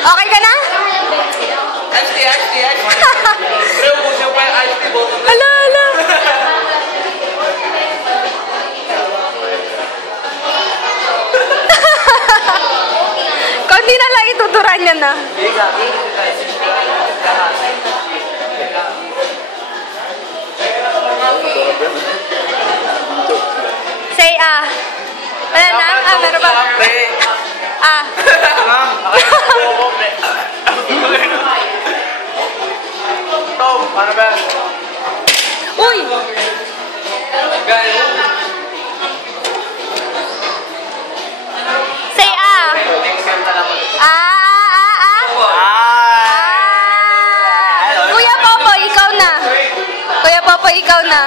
Okay ka na? Ice tea. Pero ubusin pa yung ice tea, bottom. Hala. Konti na lang ituturan niya na. Say wala na? Meron ba? Tom, ano ba? Uy! Say Kuya Popoy, ikaw na.